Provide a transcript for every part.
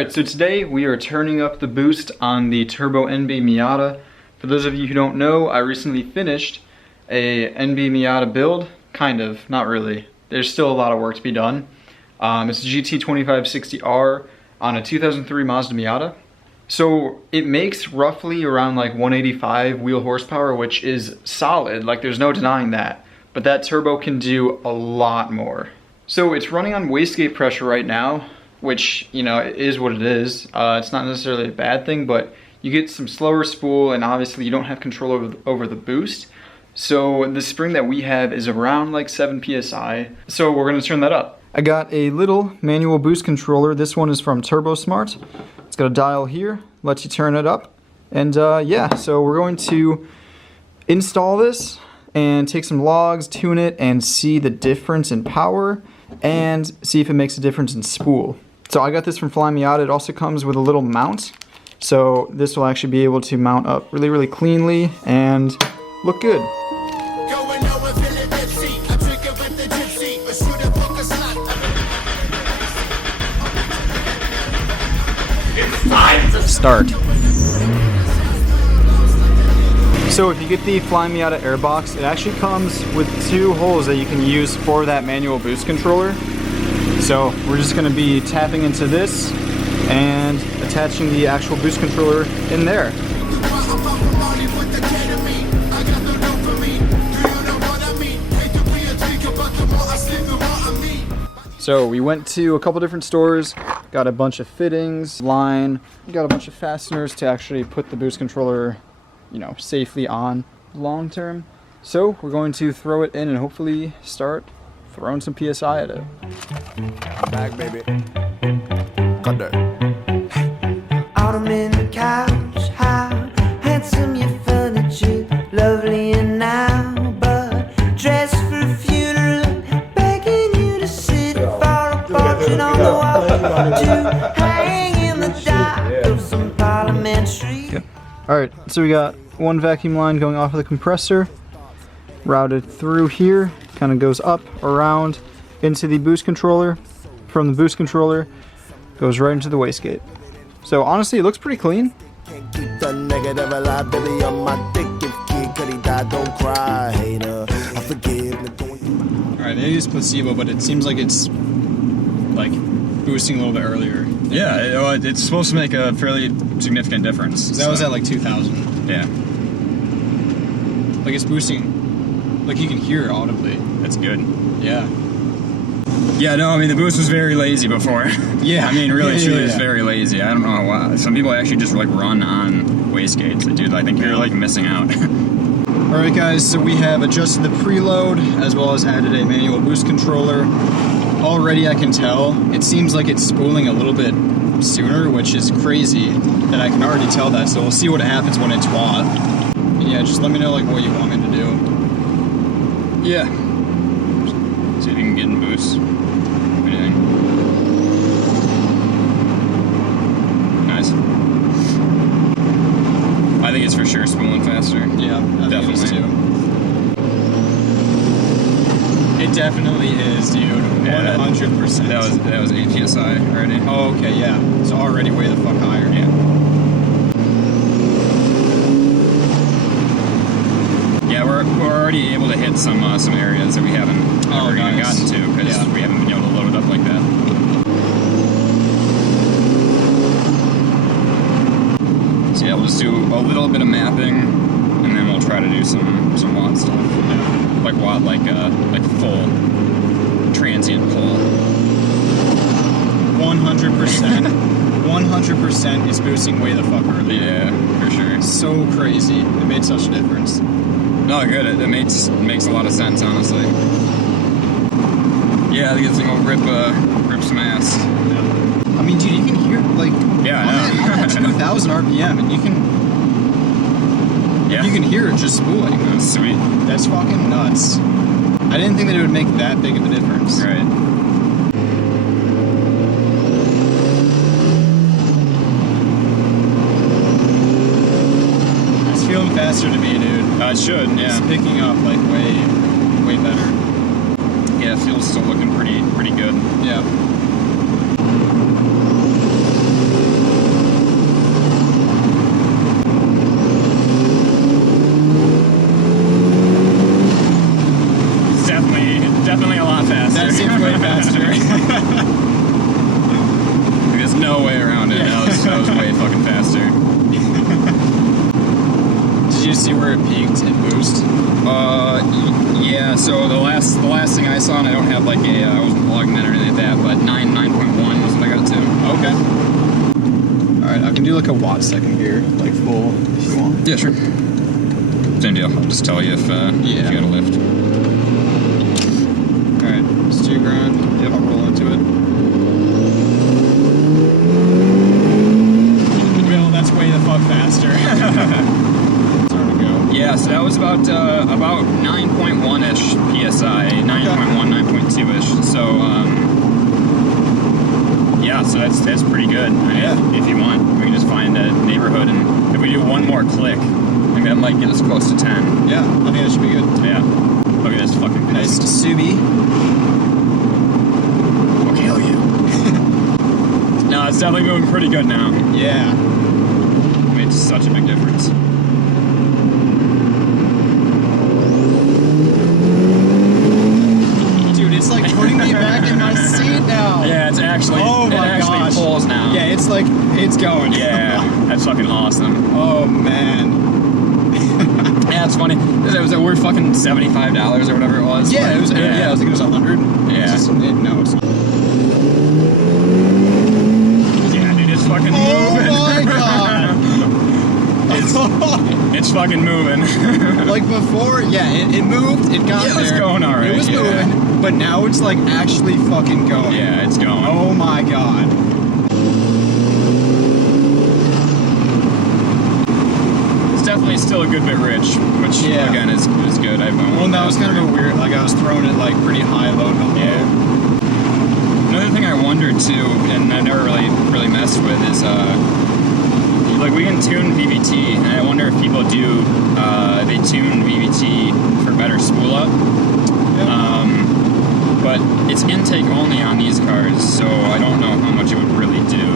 Alright, so today we are turning up the boost on the Turbo NB Miata. For those of you who don't know, I recently finished a NB Miata build. Kind of, not really. There's still a lot of work to be done. It's a GT2560R on a 2003 Mazda Miata. So it makes roughly around like 185 wheel horsepower, which is solid, like there's no denying that. But that turbo can do a lot more. So it's running on wastegate pressure right now, which, you know, is what it is. It's not necessarily a bad thing, but you get some slower spool and obviously you don't have control over the boost. So the spring that we have is around like 7 PSI. So we're gonna turn that up. I got a little manual boost controller. This one is from TurboSmart. It's got a dial here, lets you turn it up. And yeah, so we're going to install this and take some logs, tune it, and see the difference in power and see if it makes a difference in spool. So I got this from Flyin Miata. It also comes with a little mount. So this will actually be able to mount up really, really cleanly and look good. Start. So if you get the Flyin Miata Airbox, it actually comes with 2 holes that you can use for that manual boost controller. So we're just going to be tapping into this and attaching the actual boost controller in there. So we went to a couple different stores, got a bunch of fittings, line, got a bunch of fasteners to actually put the boost controller, you know, safely on long term. So we're going to throw it in and hopefully start throwing some PSI at it. Back, baby. Cutter. Ottoman couch, how handsome your furniture, lovely and now, but dressed for a funeral, begging you to sit for a portrait on the wall, to hang in the dark of some parliamentary. Okay. Alright, so we got one vacuum line going off of the compressor, routed through here, kind of goes up, around, into the boost controller. From the boost controller, goes right into the wastegate. So honestly, it looks pretty clean. Alright, maybe it's placebo, but it seems like it's like boosting a little bit earlier. Yeah, it's supposed to make a fairly significant difference. That was at like 2,000. Yeah. Like it's boosting, like you can hear it audibly. That's good. Yeah. Yeah, no, I mean, the boost was very lazy before. Yeah. I mean, really, truly, it's yeah. very lazy. I don't know why. Some people actually just like run on wastegates. Dude, I think you're like missing out. Alright guys, so we have adjusted the preload as well as added a manual boost controller. Already I can tell, it seems like it's spooling a little bit sooner, which is crazy that I can already tell that, so we'll see what happens when it's WAT. And yeah, just let me know like what you want me to do. Yeah. See if you can get in boost. What do you think? Nice. I think it's for sure spooling faster. Yeah, I definitely. think it is too. It definitely is, dude. 100%. That was 8 PSI already. Oh, okay, yeah. It's already way the fuck higher. Yeah. Yeah, we're already able to hit some areas that we haven't ever even gotten to because we haven't been able to load it up like that. So yeah, we'll just do a little bit of mapping, and then we'll try to do some WAT stuff. Yeah. Like WAT, like full transient pull. 100%. 100% is boosting way the fuck early. Yeah, for sure. So crazy. It made such a difference. No, good. It makes a lot of sense, honestly. Yeah, I think this thing will rip some ass. Yeah. I mean, dude, you can hear like on that 2,000 RPM, and you can hear it just spooling. That's sweet. That's fucking nuts. I didn't think that it would make that big of a difference. Right. It's feeling faster to me, dude. It should, yeah. It's picking up like way better. Yeah, it feels still looking pretty good. Yeah. definitely a lot faster. That seems way faster. There's no way around it. Yeah. That was way fucking faster. Did you see where it peaked in boost? Yeah. So the last thing I saw, and I don't have like a, I wasn't vlogging that or anything like that, but 9.1 was what I got to. Okay. All right, I can do like a watt second gear, like full, if you want. Yeah, sure. Same deal. I'll just tell you if you got a lift. All right, it's 2 grand. Yep, I'll roll into it. Well, that's way the fuck faster. Yeah, so that was about 9.1-ish PSI, 9.1, 9.2-ish. So yeah, so that's pretty good. I mean, if you want, we can just find a neighborhood, and if we do one more click, I mean, that might get us close to 10. Yeah, I think that should be good. Yeah. Look at this fucking Nice pissed. Subi. Okay, hell yeah. No, it's definitely moving pretty good now. Yeah. It made such a big difference. It's like putting me back in my seat now. Yeah, it's actually, it actually pulls now. Yeah, it's like, it's going. Yeah, that's fucking awesome. Oh, man. Yeah, it's funny. We're fucking $75 or whatever it was. Yeah, but, it was. Yeah, I was thinking it was 100. Yeah. No, it's not. Yeah, dude, it's fucking moving. Oh my god. It's fucking moving. Like before, yeah, it moved. It got Yeah, there. it's going all right, It was yeah. moving, but now it's like actually fucking going. Yeah, it's going. Oh my god. It's definitely still a good bit rich, which again is good. Well, that was kind of a weird. Like I was throwing it like pretty high, low, no low. Yeah. Another thing I wondered too, and I've never really messed with, is like we can tune VVT, and I wonder if people do they tune VVT for better spool up. But it's intake only on these cars, so I don't know how much it would really do.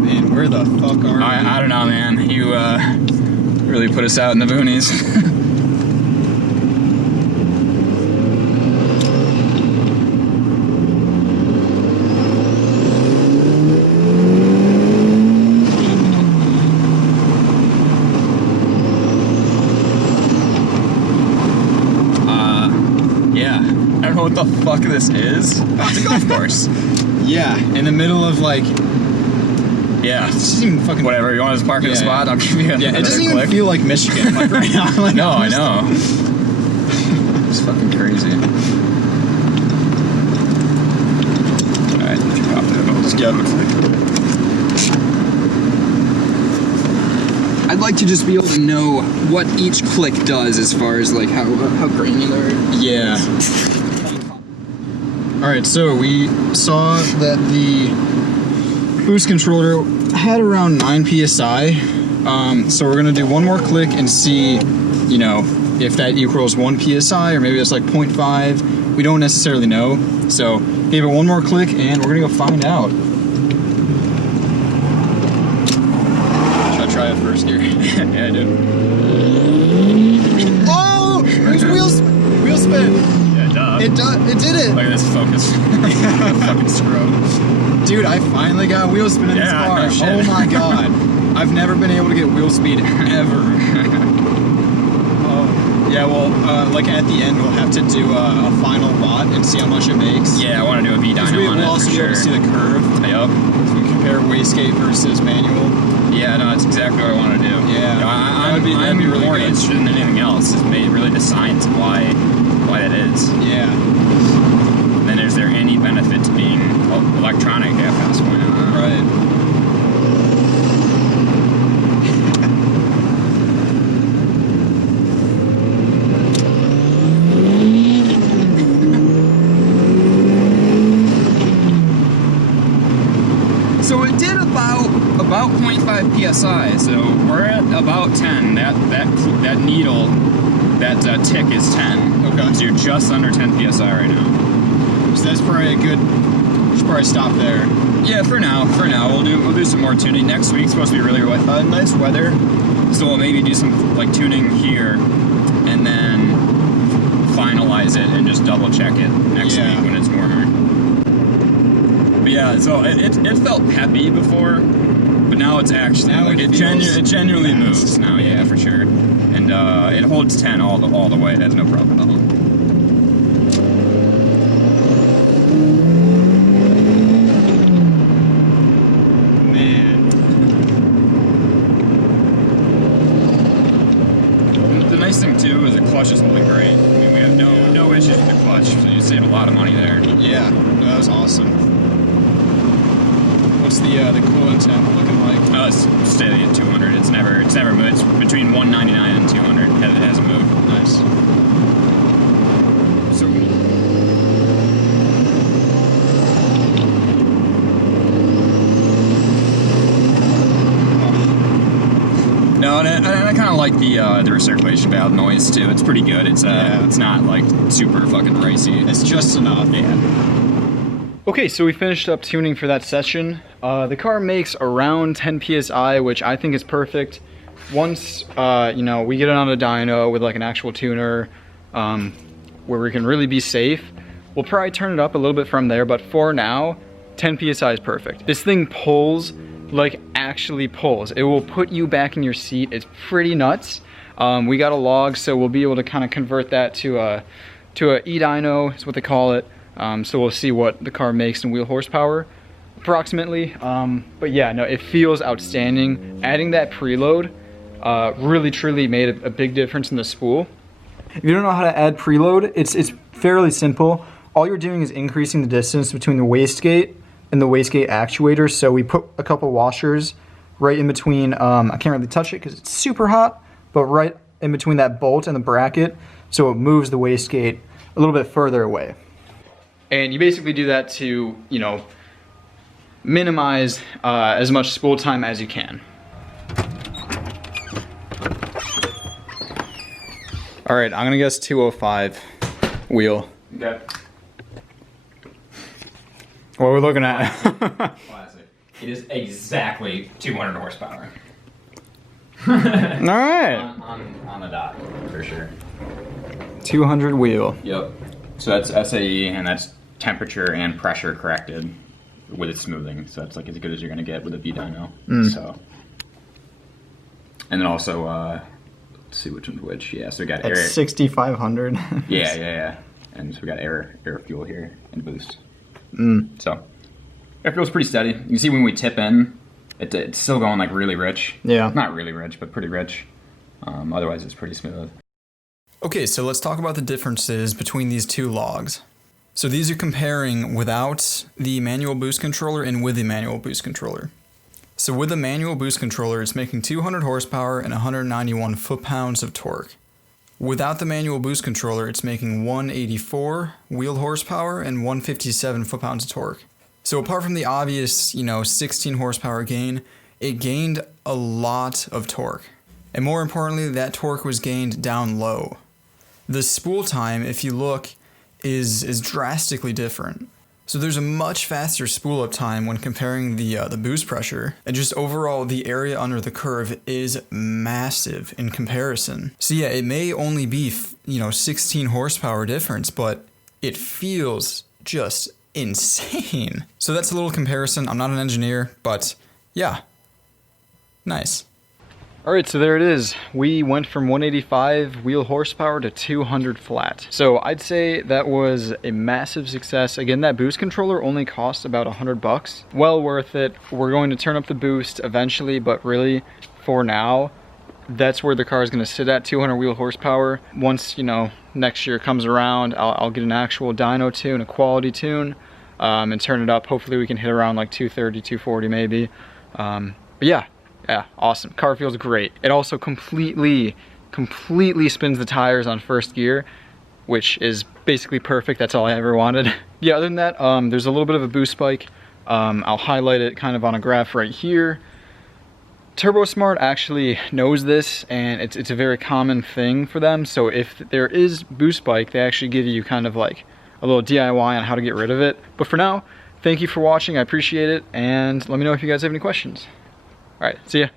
Man, where the fuck are we? I don't know, man. You really put us out in the boonies. What the fuck this is? Oh, it's a golf course. Yeah, in the middle of like. Yeah. It doesn't even fucking. Whatever, you want to just park in a spot? I'll give you Yeah, it doesn't click. even feel like Michigan like right now. Like, no, I know. It's fucking crazy. Alright, drop it. I'll just give it a click. I'd like to just be able to know what each click does as far as like how granular. Yeah. Alright, so we saw that the boost controller had around 9 PSI. So we're going to do one more click and see, you know, if that equals 1 PSI or maybe it's like 0.5. We don't necessarily know. So gave it one more click and we're going to go find out. Should I try it first here? Yeah, I do. Oh! There's wheel spin! It did it! Look at this focus. Fucking scrub. Dude, I finally got wheel spin in this car. No shit. Oh my god. I've never been able to get wheel speed ever. Oh. Yeah, well, like at the end we'll have to do a final watt and see how much it makes. Yeah, I want to do a V-dyno on it. We'll also be able to see the curve. Yup. So we compare wastegate versus manual. Yeah, no, that's exactly what I want to do. Yeah. I'm that'd be really more good. interested in anything else. It's really the science of why that is. Yeah. And then is there any benefit to being electronic at fast point? Right. So it did about 0.5 psi. So we're at about 10. That needle, that tick is 10. Okay. So you're just under 10 psi right now. So that's probably a good. Should probably stop there. Yeah, for now. We'll do some more tuning. Next week's supposed to be really nice weather. So we'll maybe do some like tuning here, and then finalize sanitize it and just double check it next week when it's warmer. But yeah, so it felt peppy before, but now it's actually like it genuinely moves now. Yeah, for sure. And it holds 10 all the way. That's no problem at all. Man, the nice thing too is the clutch is holding great. I mean, we have no issues with the clutch, so you save a lot of money there. Yeah, that was awesome. What's the coolant temp looking like? It's steady at 200. It's never moved. It's between 199 and 200. It hasn't moved. Nice. So no, and I kind of like the recirculation valve noise too. It's pretty good. It's it's not like super fucking racy. It's just enough. Yeah. Okay, so we finished up tuning for that session. The car makes around 10 PSI, which I think is perfect. Once, you know, we get it on a dyno with like an actual tuner, where we can really be safe, we'll probably turn it up a little bit from there, but for now, 10 PSI is perfect. This thing pulls, like actually pulls. It will put you back in your seat. It's pretty nuts. We got a log, so we'll be able to kind of convert that to a e-dyno, is what they call it. So we'll see what the car makes in wheel horsepower approximately. But yeah, no, it feels outstanding. Adding that preload really truly made a big difference in the spool. If you don't know how to add preload, it's fairly simple. All you're doing is increasing the distance between the wastegate and the wastegate actuator. So we put a couple washers right in between, I can't really touch it because it's super hot, but right in between that bolt and the bracket, so it moves the wastegate a little bit further away. And you basically do that to, you know, minimize as much spool time as you can. All right, I'm gonna guess 205 wheel. Okay. What we're looking at. Classic. It is exactly 200 horsepower. All right. On the dot, for sure. 200 wheel. Yep. So that's SAE, and that's temperature and pressure corrected with its smoothing. So that's like as good as you're gonna get with a V-dyno. So, and then also, let's see which one's which. Yeah, so we got air. 6,500. Yeah. And so we got air fuel here and boost. So air fuel's pretty steady. You can see when we tip in, it's still going like really rich. Yeah. Not really rich, but pretty rich. Otherwise, it's pretty smooth. Okay, so let's talk about the differences between these two logs. So these are comparing without the manual boost controller and with the manual boost controller. So with the manual boost controller, it's making 200 horsepower and 191 foot-pounds of torque. Without the manual boost controller, it's making 184 wheel horsepower and 157 foot-pounds of torque. So apart from the obvious, 16 horsepower gain, it gained a lot of torque. And more importantly, that torque was gained down low. The spool time, if you look, is drastically different. So there's a much faster spool up time when comparing the boost pressure, and just overall the area under the curve is massive in comparison. So yeah, it may only be 16 horsepower difference, but it feels just insane. So that's a little comparison. I'm not an engineer, but yeah, nice. All right, so there it is. We went from 185 wheel horsepower to 200 flat. So I'd say that was a massive success. Again, that boost controller only cost about $100. Well worth it. We're going to turn up the boost eventually, but really for now, that's where the car is gonna sit at, 200 wheel horsepower. Once, next year comes around, I'll get an actual dyno tune, a quality tune, and turn it up. Hopefully we can hit around like 230, 240 maybe. But yeah, awesome. Car feels great. It also completely spins the tires on first gear, which is basically perfect. That's all I ever wanted. Yeah, other than that, there's a little bit of a boost spike. I'll highlight it kind of on a graph right here. TurboSmart actually knows this, and it's a very common thing for them. So if there is boost spike, they actually give you kind of like a little DIY on how to get rid of it. But for now, thank you for watching. I appreciate it, and let me know if you guys have any questions. All right, see ya.